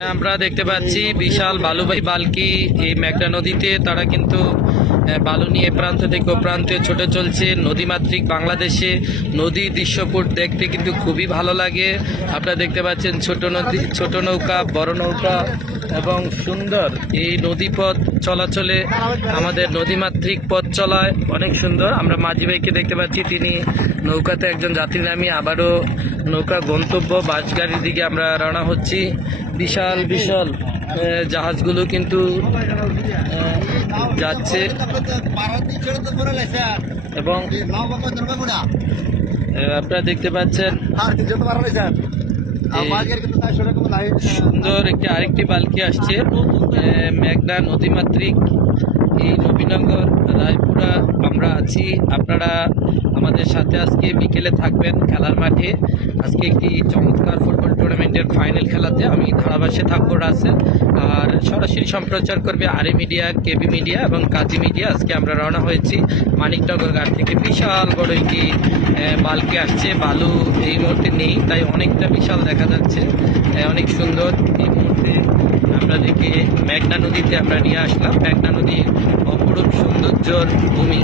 আমরা দেখতে পাচ্ছি বিশাল বালুবাহী বাল্কি এই মেঘনা নদীতে। তারা কিন্তু বালু নিয়ে প্রান্ত থেকে ও প্রান্তে ছুটে চলছে। নদীমাতৃক বাংলাদেশে নদী দৃশ্যপট দেখতে কিন্তু খুবই ভালো লাগে। আপনারা দেখতে পাচ্ছেন ছোট নদী, ছোট নৌকা, বড় নৌকা এবং সুন্দর এই নদী পথ চলাচলে আমাদের নদীমাতৃক পথ চলায় অনেক সুন্দর। আমরা মাঝি ভাইকে দেখতে পাচ্ছি, তিনি নৌকাতে একজন যাত্রী নামিয়ে আবারও নৌকা গন্তব্য বাসগাড়ির দিকে আমরা রওনা হচ্ছি। বিশাল বিশাল জাহাজগুলো কিন্তু যাচ্ছে এবং আপনারা দেখতে পাচ্ছেন সুন্দর আরেকটি বাল্কি আসছে মেঘনা নদীমাতৃক এই নবীনগর রায়পুরা আমরা আছি। আপনারা আমাদের সাথে আজকে বিকেলে থাকবেন খেলার মাঠে। আজকে একটি চমৎকার ফুটবল টুর্নামেন্টের ফাইনাল খেলাতে আমি ধারাভাষ্যে থাকবো রাসেল, আর সরাসরি সম্প্রচার করবে আরে মিডিয়া, কেবি মিডিয়া এবং কাজী মিডিয়া। আজকে আমরা রওনা হয়েছি মানিকনগর ঘাট থেকে। বিশাল বড় একটি বাল্কি আসছে, বালু এই মুহূর্তে নেই, তাই অনেকটা বিশাল দেখা যাচ্ছে, অনেক সুন্দর। এই মুহূর্তে আপনাদেরকে মেঘনা নদীতে আমরা নিয়ে আসলাম। মেঘনা নদীর অপরূপ সৌন্দর্যর ভূমি।